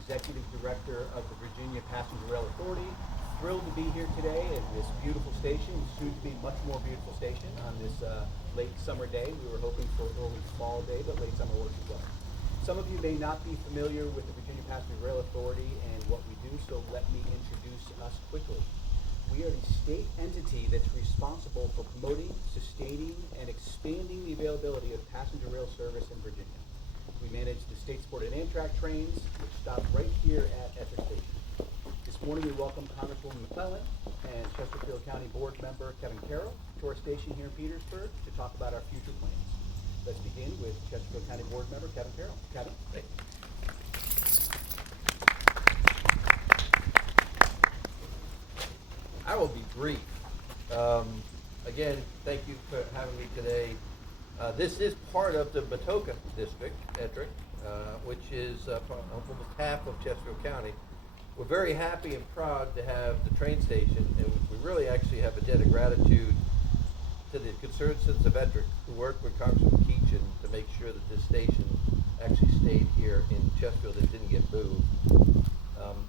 Executive Director of the Virginia Passenger Rail Authority. Thrilled to be here today at this beautiful station, soon to be much more beautiful station on this late summer day. We were hoping for early fall day, but late summer works as well. Some of you may not be familiar with the Virginia Passenger Rail Authority and what we do, so let me introduce us quickly. We are the state entity that's responsible for promoting, sustaining, and expanding the availability of passenger rail service in Virginia. We manage the state-supported AMTRAK trains, which stop right here at Ettrick Station. This morning we welcome Congresswoman McClellan and Chesterfield County Board Member Kevin Carroll to our station here in Petersburg to talk about our future plans. Let's begin with Chesterfield County Board Member Kevin Carroll. Kevin, thank you. I will be brief. Again, thank you for having me today. This is part of the Matoka district, Ettrick, which is almost half of Chesterfield County. We're very happy and proud to have the train station, and we really actually have a debt of gratitude to the concerned citizens of Ettrick who worked with Congressman Keachin to make sure that this station actually stayed here in Chesterfield and didn't get moved.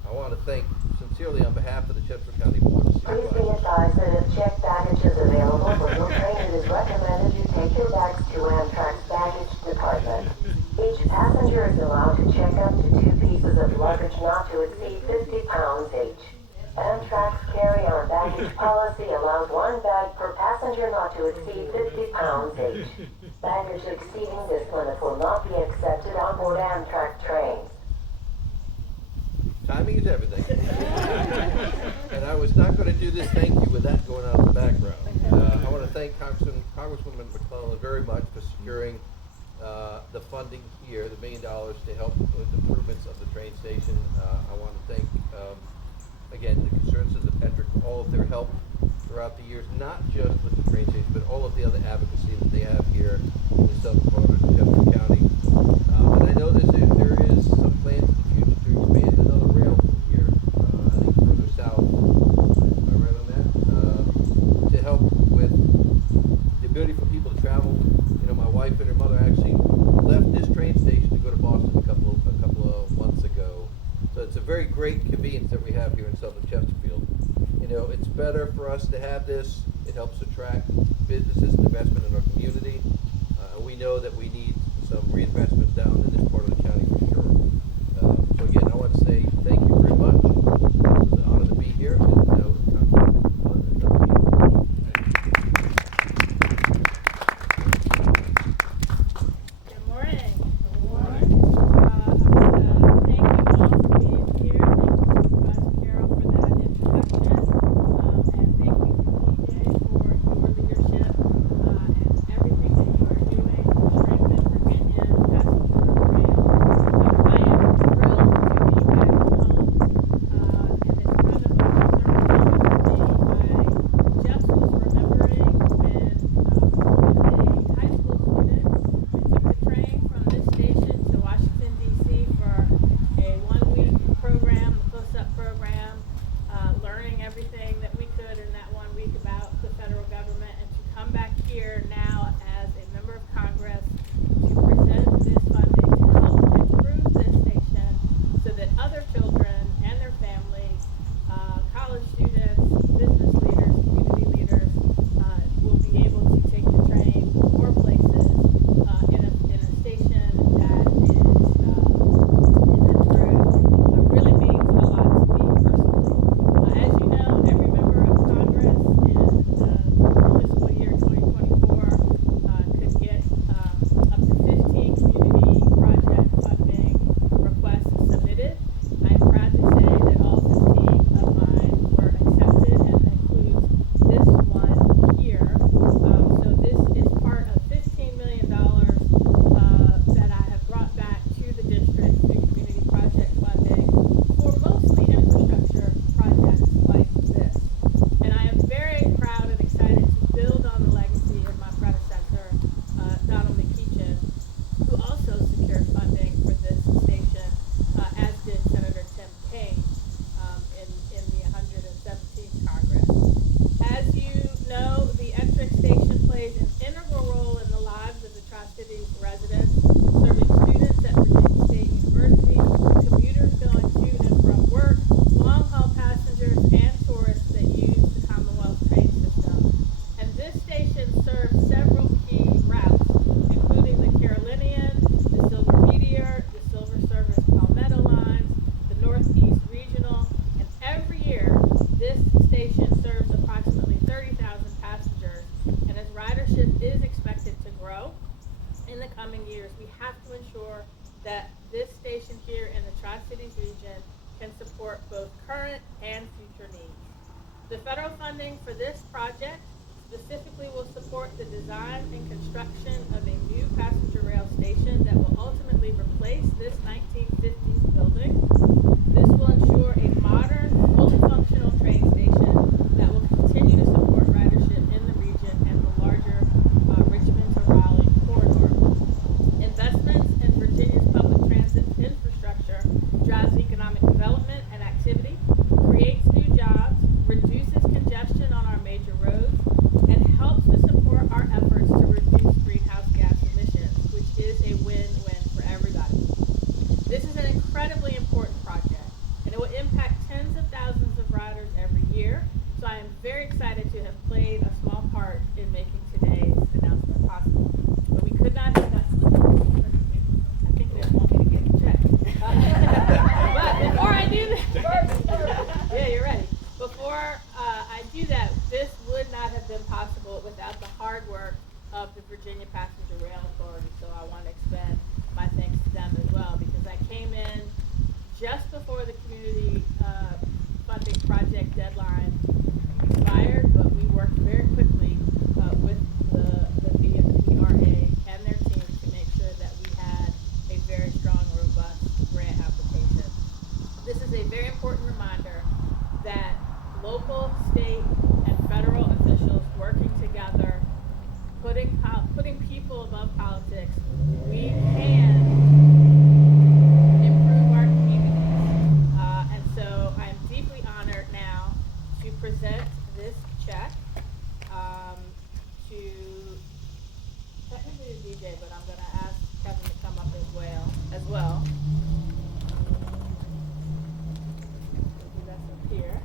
I want to thank sincerely on behalf of the Chesterfield County Board of Please be advised that if checked baggage is available for your train, it is recommended you take your bags to Amtrak's baggage department. Each passenger is allowed to check up to 2 pieces of luggage not to exceed 50 pounds each. Amtrak's carry-on baggage policy allows 1 bag per passenger not to exceed 50 pounds each. Baggage exceeding this limit will not be accepted on board Amtrak trains. Timing is everything. And I was not going to do this thank you with that going on in the background. I want to thank Congresswoman McClellan very much for securing the funding here, the $1 million to help with improvements of the train station. I want to thank, again, the concerned citizens of Ettrick for all of their help throughout the years, not just with the train station, but all of the other advocacy that they have here in the southern part of Chesterfield County. And I know there is some plans in the future to expand another rail here, I think further south. Am I right on that? To help with the ability for people to travel. You know, my wife and her mother actually left this train station to go to Boston a couple of months ago. So it's a very great convenience that we have here in southern Chesterfield. You know, it's better for us to have this. It helps attract businesses and investment in our community. We know that we need some reinvestment down in this part of the county for sure. So again, I want to say thank you very much. It's an honor to be here. Good morning. Good morning. I want to thank you all for being here. Thank you, Cheryl, for that introduction. And thank you to TJ for your leadership and everything that you are doing to strengthen Virginia passenger rail. current and future needs. The federal funding for this project specifically will support the design and construction of a new passenger rail station that will ultimately replace this 1950s building. This will ensure a modern, fully functional train station that will continue to support ridership in the region and the larger Richmond to Raleigh corridor. Investments in Virginia's public transit infrastructure drives economic development and activity, creates new jobs, reduces congestion on our major roads, and helps to support our efforts to reduce greenhouse gas emissions, which is a win-win for everybody. This is an incredibly important project, and it will impact tens of thousands of riders every year, so I am very excited to have played a small part in making today's announcement possible. But we could not have done I think they want me to get a check. But before I do that, yeah, you're ready. Before I do that, this would not have been possible without the hard work of the Virginia Passenger Rail Authority. So I want to extend my thanks to them as well, because I came in just before the community funding project deadline expired, but we worked very quickly with the PRA and their team to make sure that we had a very strong, robust grant application. This is a very important reminder that local, state, and federal officials working together, putting people above politics, we can improve our communities. And so I'm deeply honored now to present this check to technically the DJ, but I'm going to ask Kevin to come up as well. We'll do that from here.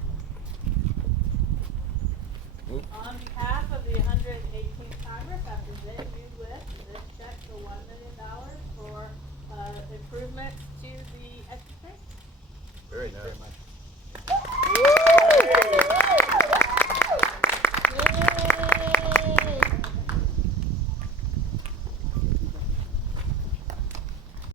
On behalf of the 118th Congress, I present you with this check for $1 million for improvements to the education. Very Thank you very nice. much.